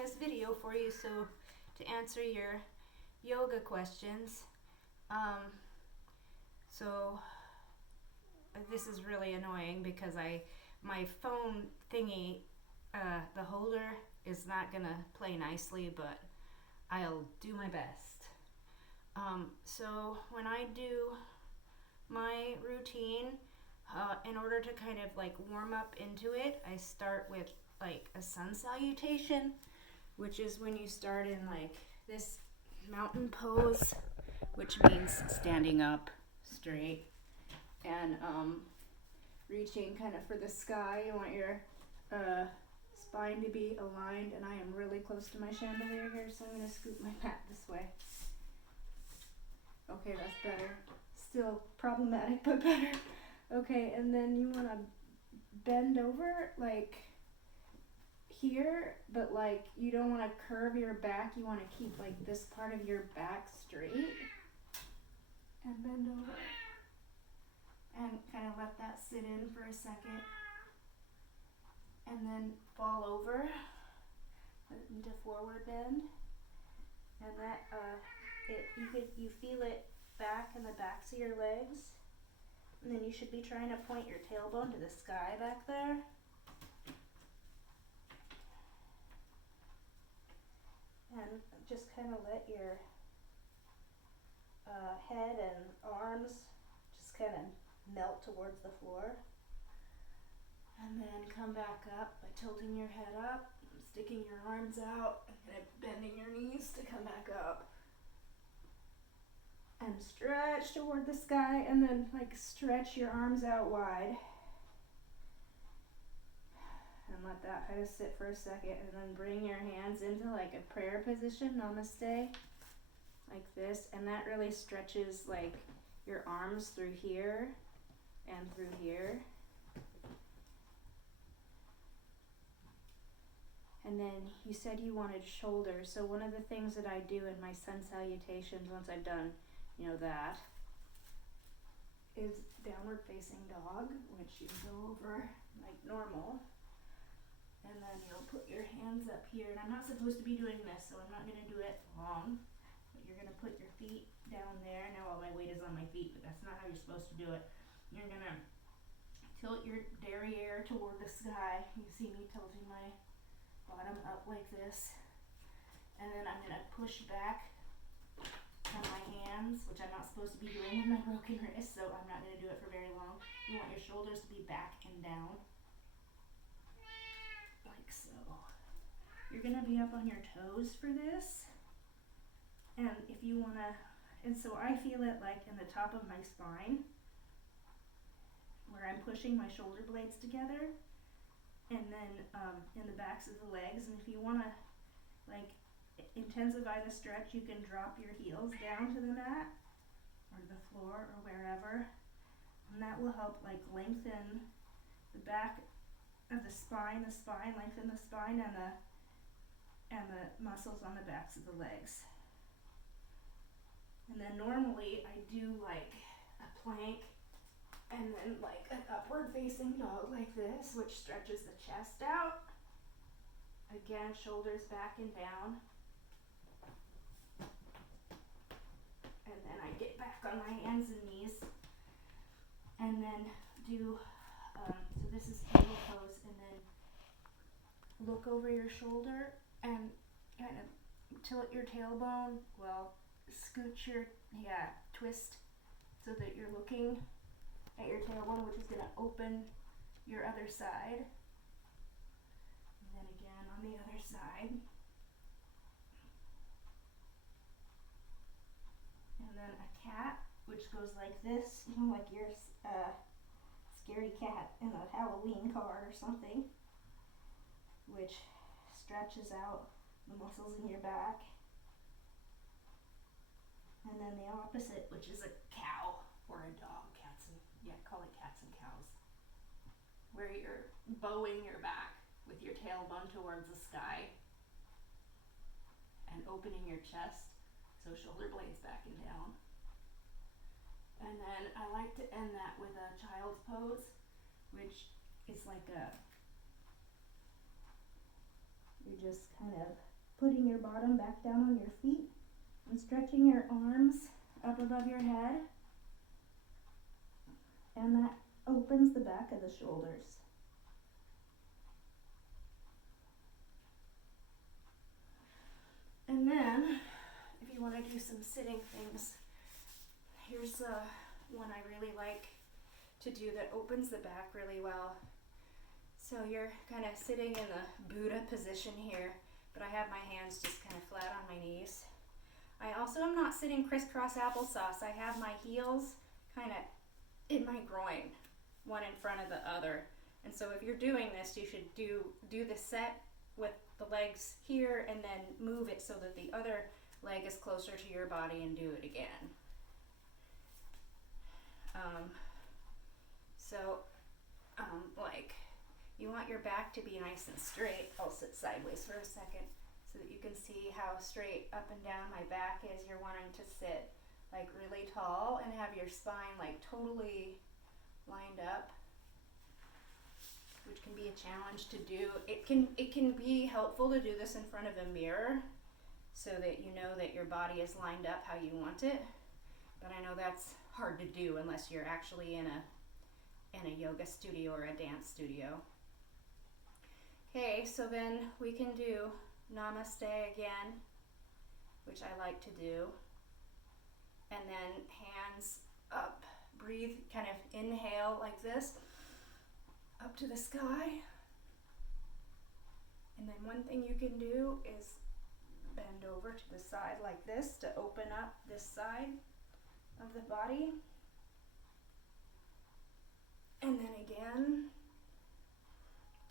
this video for you to answer your yoga questions. So this is really annoying because my phone thingy, the holder is not gonna play nicely, but I'll do my best. So when I do my routine, in order to kind of like warm up into it, I start with like a sun salutation, which is when you start in like this mountain pose, which means standing up straight and reaching kind of for the sky. You want your spine to be aligned, and I am really close to my chandelier here, so I'm going to scoot my mat this way. Okay, that's better. Still problematic, but better. Okay, and then you want to bend over like here, but like you don't want to curve your back. You want to keep like this part of your back straight and bend over and kind of let that sit in for a second, and then fall over into forward bend, and that you feel it back in the backs of your legs. And then you should be trying to point your tailbone to the sky back there. And just kind of let your head and arms just kind of melt towards the floor. And then come back up by tilting your head up, sticking your arms out, and kind of bending your knees to come back up. And stretch toward the sky, and then like stretch your arms out wide. And let that kind of sit for a second, and then bring your hands into like a prayer position, namaste, like this. And that really stretches like your arms through here and through here. And then you said you wanted shoulders, so one of the things that I do in my sun salutations, once I've done that, is downward facing dog, which you go over like normal, and then you'll put your hands up here, and I'm not supposed to be doing this, so I'm not going to do it long, but you're going to put your feet down there. Now all my weight is on my feet, but that's not how you're supposed to do it. You're going to tilt your derriere toward the sky. You see me tilting my bottom up like this, and then I'm going to push back on my hands, which I'm not supposed to be doing with my broken wrist, so I'm not going to do it for very long. You want your shoulders to be back and down, like so. You're going to be up on your toes for this, and if you want to, and so I feel it like in the top of my spine, where I'm pushing my shoulder blades together, and then in the backs of the legs. And if you want to like intensify the stretch, you can drop your heels down to the mat or the floor or wherever, and that will help like lengthen the back of the spine, lengthen the spine and the muscles on the backs of the legs. And then normally I do like a plank and then like an upward facing dog like this, which stretches the chest out. Again, shoulders back and down. And then I get back on my hands and knees, and then do, so this is table pose, and then look over your shoulder and kind of tilt your tailbone, scooch your, twist so that you're looking at your tailbone, which is going to open your other side. And then again on the other side. And then a cat, which goes like this, like your scary cat in a Halloween card or something, which stretches out the muscles in your back. And then the opposite, which is a cow or a dog. Call it cats and cows, where you're bowing your back with your tailbone towards the sky and opening your chest, so shoulder blades back and down. And then I like to end that with a child's pose, which is like you just kind of putting your bottom back down on your feet and stretching your arms up above your head. And that opens the back of the shoulders. And then, if you want to do some sitting things, here's one I really like to do that opens the back really well. So you're kind of sitting in the Buddha position here, but I have my hands just kind of flat on my knees. I also am not sitting crisscross applesauce. I have my heels kind of in my groin, one in front of the other. And so if you're doing this, you should do the set with the legs here and then move it so that the other leg is closer to your body and do it again. Like you want your back to be nice and straight. I'll sit sideways for a second so that you can see how straight up and down my back is. You're wanting to sit like really tall and have your spine like totally lined up, which can be a challenge to do. It can be helpful to do this in front of a mirror so that you know that your body is lined up how you want it. But I know that's hard to do unless you're actually in a yoga studio or a dance studio. Okay, so then we can do Namaste again, which I like to do. And then hands up, breathe, kind of inhale like this, up to the sky. And then one thing you can do is bend over to the side like this to open up this side of the body. And then again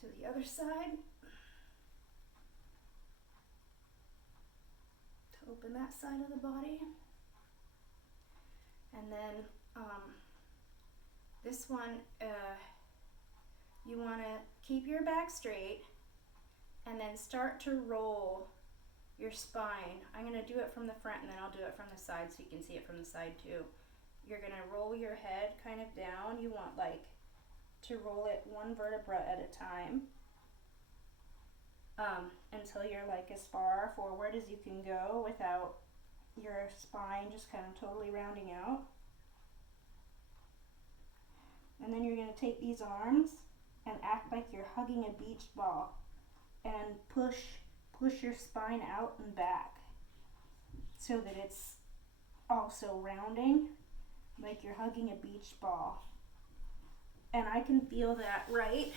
to the other side to open that side of the body. And then this one, you want to keep your back straight and then start to roll your spine. I'm going to do it from the front and then I'll do it from the side so you can see it from the side too. You're going to roll your head kind of down. You want like to roll it one vertebra at a time until you're like as far forward as you can go without your spine just kind of totally rounding out. And then you're going to take these arms and act like you're hugging a beach ball and push your spine out and back so that it's also rounding like you're hugging a beach ball. And I can feel that right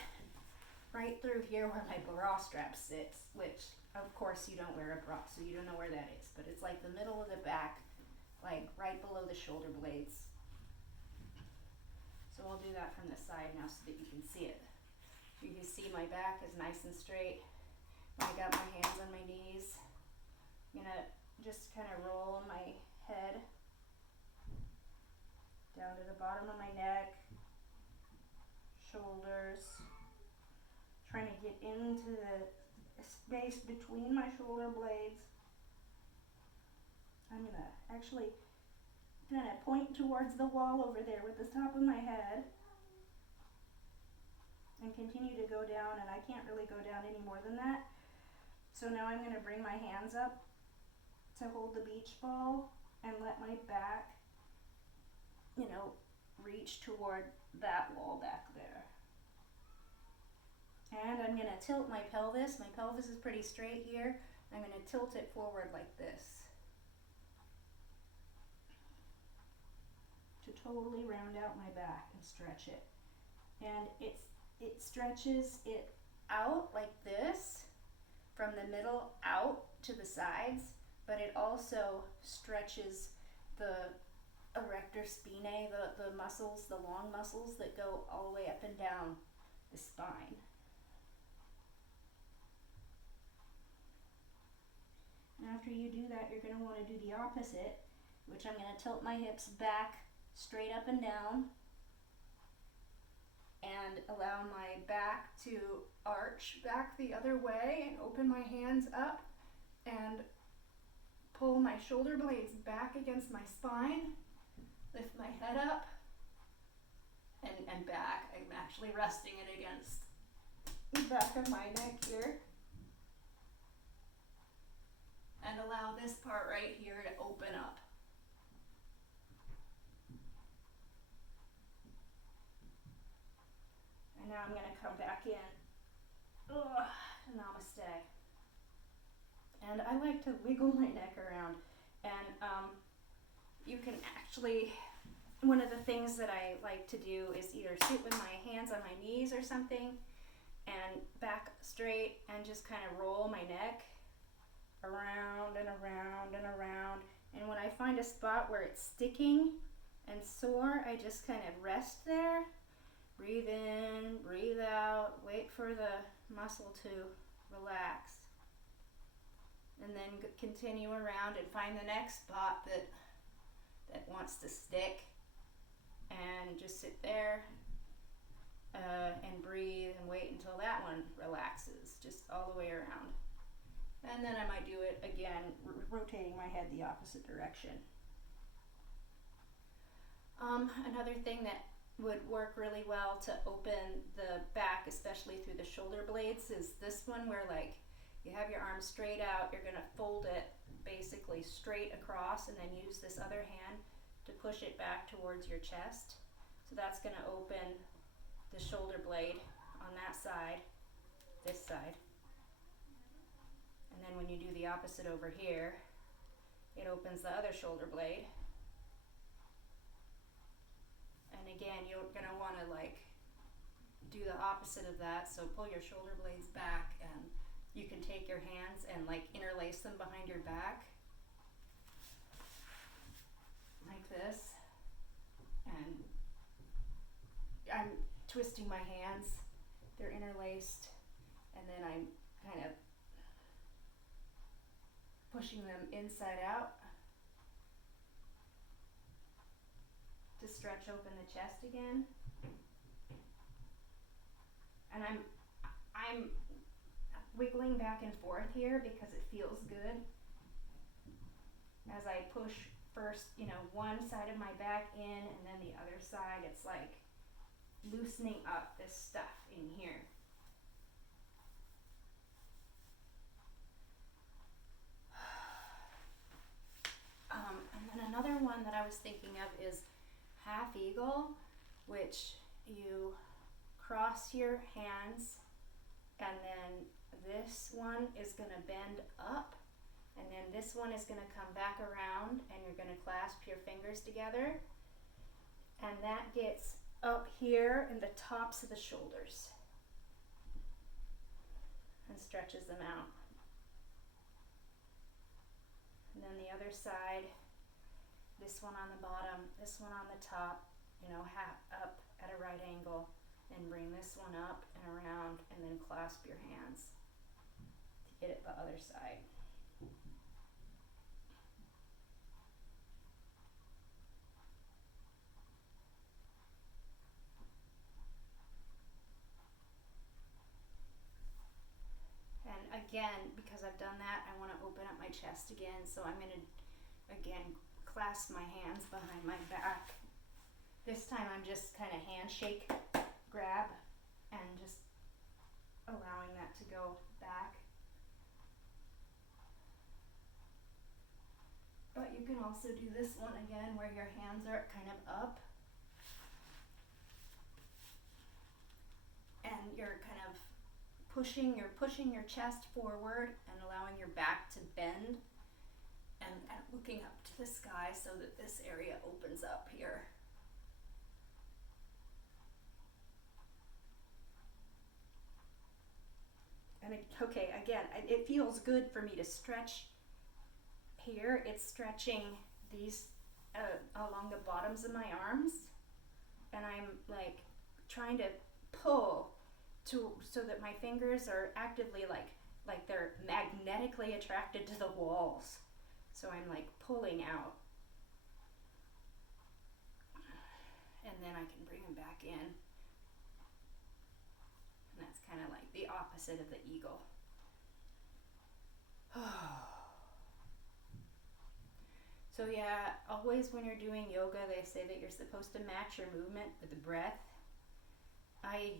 through here where my bra strap sits, which of course you don't wear a bra, so you don't know where that is, but it's like the middle of the back, like right below the shoulder blades. So I'll do that from the side now so that you can see it. You can see my back is nice and straight. I got my hands on my knees. I'm gonna just kind of roll my head down to the bottom of my neck, shoulders, trying to get into the space between my shoulder blades. I'm gonna actually kind of point towards the wall over there with the top of my head and continue to go down, and I can't really go down any more than that. So now I'm going to bring my hands up to hold the beach ball and let my back, reach toward that wall back there. And I'm going to tilt my pelvis. My pelvis is pretty straight here. I'm going to tilt it forward like this to totally round out my back and stretch it. And it stretches it out like this, from the middle out to the sides, but it also stretches the erector spinae, the muscles, the long muscles that go all the way up and down the spine. And after you do that, you're going to want to do the opposite, which I'm going to tilt my hips back straight up and down and allow my back to arch back the other way and open my hands up and pull my shoulder blades back against my spine, lift my head up and back. I'm actually resting it against the back of my neck here. and allow this part right here to open up. And now I'm going to come back in. Ugh, namaste. And I like to wiggle my neck around. And you can actually, one of the things that I like to do is either sit with my hands on my knees or something and back straight and just kind of roll my neck around and around and around. And when I find a spot where it's sticking and sore, I just kind of rest there. Breathe in, breathe out, wait for the muscle to relax. And then continue around and find the next spot that wants to stick. And just sit there and breathe and wait until that one relaxes, just all the way around. And then I might do it again, rotating my head the opposite direction. Another thing that would work really well to open the back, especially through the shoulder blades, is this one where like you have your arm straight out, you're gonna fold it basically straight across and then use this other hand to push it back towards your chest. So that's gonna open the shoulder blade on that side, this side. And then when you do the opposite over here, it opens the other shoulder blade. And again, you're gonna wanna like do the opposite of that. So pull your shoulder blades back, and you can take your hands and like interlace them behind your back. Like this. And I'm twisting my hands. They're interlaced. And then I'm kind of pushing them inside out to stretch open the chest again. And I'm wiggling back and forth here because it feels good. As I push first, one side of my back in and then the other side, it's like loosening up this stuff in here. And then another one that I was thinking of is half eagle, which you cross your hands, and then this one is going to bend up, and then this one is going to come back around, and you're going to clasp your fingers together, and that gets up here in the tops of the shoulders and stretches them out. And then the other side, this one on the bottom, this one on the top, up at a right angle, and bring this one up and around, and then clasp your hands to get it the other side. And again, because I've done that, I want to open up my chest again, so I'm going to again clasp my hands behind my back. This time I'm just kind of handshake grab and just allowing that to go back. But you can also do this one again where your hands are kind of up and you're kind of pushing your chest forward and allowing your back to bend and looking up to the sky so that this area opens up here. And it feels good for me to stretch here. It's stretching these along the bottoms of my arms, and I'm like trying to pull so that my fingers are actively like they're magnetically attracted to the walls. So I'm like pulling out, and then I can bring them back in. And that's kind of like the opposite of the eagle. So yeah, always when you're doing yoga, they say that you're supposed to match your movement with the breath. I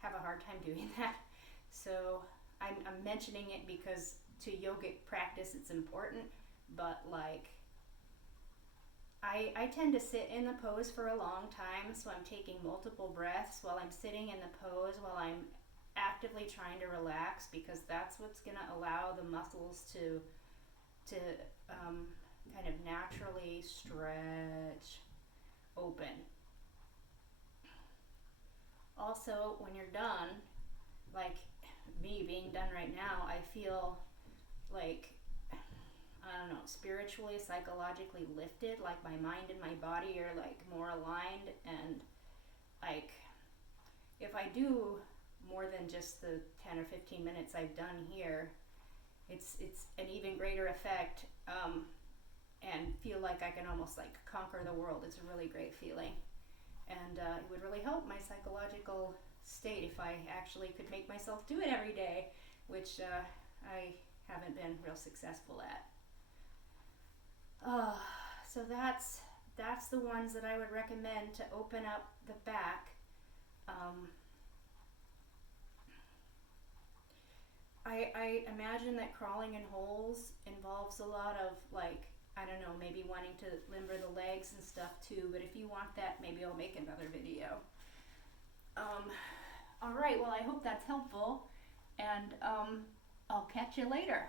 have a hard time doing that. So I'm mentioning it because to yogic practice it's important, but like I tend to sit in the pose for a long time, so I'm taking multiple breaths while I'm sitting in the pose, while I'm actively trying to relax, because that's what's going to allow the muscles to kind of naturally stretch open. Also, when you're done, like me being done right now, I feel like, I don't know, spiritually, psychologically lifted, like my mind and my body are like more aligned, and like if I do more than just the 10 or 15 minutes I've done here, it's an even greater effect, and feel like I can almost like conquer the world. It's a really great feeling, and it would really help my psychological state if I actually could make myself do it every day, which I haven't been real successful at. So that's the ones that I would recommend to open up the back. I imagine that crawling in holes involves a lot of, like, I don't know, maybe wanting to limber the legs and stuff too, but if you want that, maybe I'll make another video. Alright, well, I hope that's helpful, and I'll catch you later.